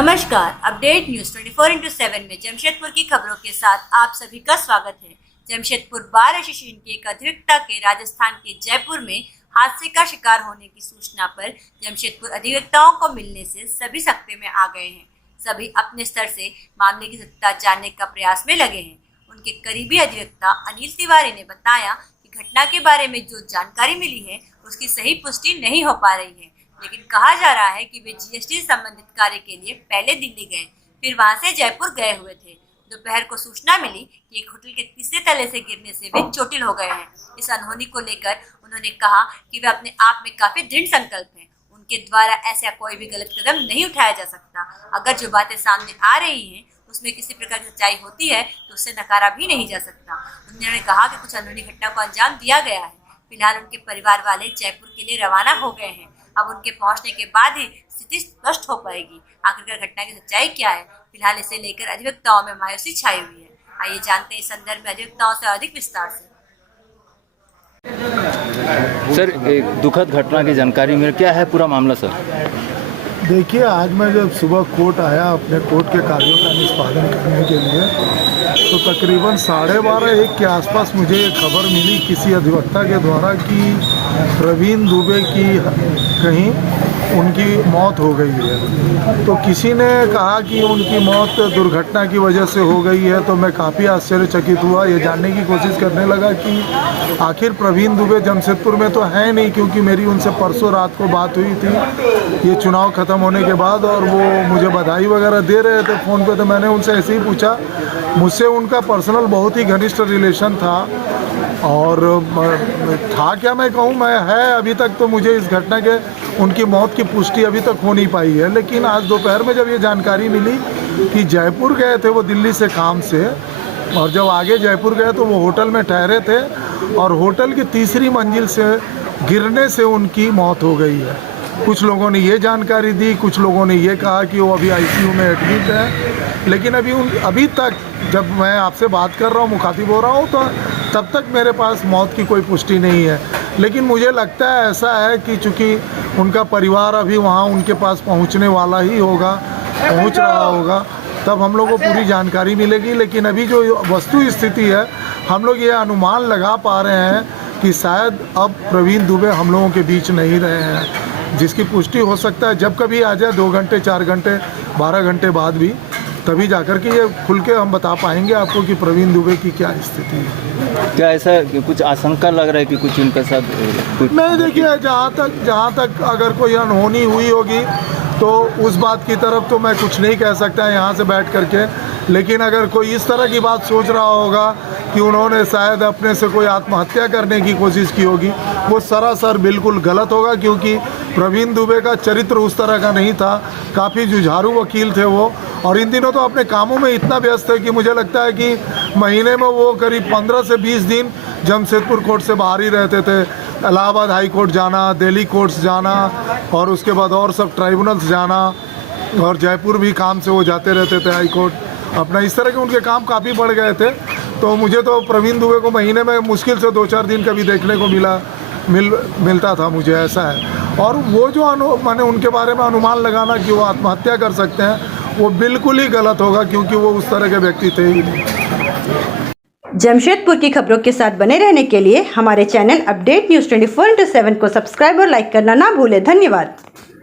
नमस्कार, update news 24/7 में जमशेदपुर की खबरों के साथ आप सभी का स्वागत है। जमशेदपुर बार एसोसिएशन के एक अधिवक्ता के राजस्थान के जयपुर में हादसे का शिकार होने की सूचना पर जमशेदपुर अधिवक्ताओं को मिलने से सभी सकते में आ गए हैं। सभी अपने स्तर से मामले की सत्यता जानने का प्रयास में लगे हैं। उनके करीबी अधिवक्ता अनिल तिवारी ने बताया कि घटना के बारे में जो जानकारी मिली है उसकी सही पुष्टि नहीं हो पा रही है, लेकिन कहा जा रहा है कि वे जीएसटी से संबंधित कार्य के लिए पहले दिल्ली गए, फिर वहां से जयपुर गए हुए थे। दोपहर को सूचना मिली कि एक होटल के तीसरे तले से गिरने से वे चोटिल हो गए हैं। इस अनहोनी को लेकर उन्होंने कहा कि वे अपने आप में काफी दृढ़ संकल्प हैं। उनके द्वारा ऐसा कोई भी गलत कदम नहीं उठाया जा सकता। अगर जो बातें सामने आ रही हैं उसमें किसी प्रकार की सच्चाई होती है तो उससे नकारा भी नहीं जा सकता। उन्होंने कहा कि कुछ अनहोनी घटना को अंजाम दिया गया है। फिलहाल उनके परिवार वाले जयपुर के लिए रवाना हो गए हैं। अब उनके पहुंचने के बाद ही स्थिति स्पष्ट हो पाएगी। आखिरकार घटना की सच्चाई क्या है, फिलहाल इसे लेकर अधिवक्ताओं में मायूसी छाई हुई है। आइए जानते हैं इस संदर्भ में अधिवक्ताओं से अधिक विस्तार से। सर, एक दुखद घटना की जानकारी में क्या है पूरा मामला सर? देखिए, आज मैं जब सुबह कोर्ट आया अपने कोर्ट के कार्यों का निष्पादन करने के लिए, तो तकरीबन 12:30-1 के आसपास मुझे एक खबर मिली किसी अधिवक्ता के द्वारा कि प्रवीण दुबे की कहीं उनकी मौत हो गई है। तो किसी ने कहा कि उनकी मौत दुर्घटना की वजह से हो गई है। तो मैं काफ़ी आश्चर्यचकित हुआ, ये जानने की कोशिश करने लगा कि आखिर प्रवीण दुबे जमशेदपुर में तो है नहीं, क्योंकि मेरी उनसे परसों रात को बात हुई थी ये चुनाव ख़त्म होने के बाद, और वो मुझे बधाई वगैरह दे रहे थे फ़ोन पे। तो मैंने उनसे ऐसे ही पूछा, मुझसे उनका पर्सनल बहुत ही घनिष्ठ रिलेशन था, और था क्या मैं कहूँ, मैं है अभी तक तो मुझे इस घटना के उनकी मौत की पुष्टि अभी तक हो नहीं पाई है। लेकिन आज दोपहर में जब ये जानकारी मिली कि जयपुर गए थे वो दिल्ली से काम से, और जब आगे जयपुर गए तो वो होटल में ठहरे थे और होटल की तीसरी मंजिल से गिरने से उनकी मौत हो गई है। कुछ लोगों ने ये जानकारी दी, कुछ लोगों ने ये कहा कि वो अभी आईसीयू में एडमिट है। लेकिन अभी तक जब मैं आपसे बात कर रहा हूँ, मुखातिब हो रहा हूँ, तो तब तक मेरे पास मौत की कोई पुष्टि नहीं है। लेकिन मुझे लगता है ऐसा है कि चूँकि उनका परिवार अभी वहाँ उनके पास पहुँचने वाला ही होगा, पहुँच रहा होगा, तब हम लोग को पूरी जानकारी मिलेगी। लेकिन अभी जो वस्तु स्थिति है, हम लोग ये अनुमान लगा पा रहे हैं कि शायद अब प्रवीण दुबे हम लोगों के बीच नहीं रहे हैं, जिसकी पुष्टि हो सकता है जब कभी आ जाए 2 घंटे 4 घंटे 12 घंटे बाद भी, तभी जाकर के ये खुल के हम बता पाएंगे आपको कि प्रवीण दुबे की क्या स्थिति है। क्या ऐसा कुछ आशंका लग रहा है कि कुछ उनके साथ कुछ? नहीं, देखिए, जहाँ तक अगर कोई अनहोनी हुई होगी तो उस बात की तरफ तो मैं कुछ नहीं कह सकता यहाँ से बैठ करके। लेकिन अगर कोई इस तरह की बात सोच रहा होगा कि उन्होंने शायद अपने से कोई आत्महत्या करने की कोशिश की होगी, वो सरासर बिल्कुल गलत होगा, क्योंकि प्रवीण दुबे का चरित्र उस तरह का नहीं था। काफ़ी जुझारू वकील थे वो, और इन दिनों तो अपने कामों में इतना व्यस्त है कि मुझे लगता है कि महीने में वो करीब 15 से 20 दिन जमशेदपुर कोर्ट से बाहर ही रहते थे। इलाहाबाद हाई कोर्ट जाना, दिल्ली कोर्ट्स जाना, और उसके बाद और सब ट्राइब्यूनल्स जाना, और जयपुर भी काम से वो जाते रहते थे हाई कोर्ट अपना। इस तरह के उनके काम काफ़ी बढ़ गए थे। तो मुझे तो प्रवीण दुबे को महीने में मुश्किल से 2-4 दिन कभी देखने को मिलता था, मुझे ऐसा है। और वो जो मैंने उनके बारे में अनुमान लगाना कि वो आत्महत्या कर सकते हैं, वो बिल्कुल ही गलत होगा, क्योंकि वो उस तरह के व्यक्ति थे ही नहीं। जमशेदपुर की खबरों के साथ बने रहने के लिए हमारे चैनल अपडेट न्यूज 24/7 को सब्सक्राइब और लाइक करना ना भूलें। धन्यवाद।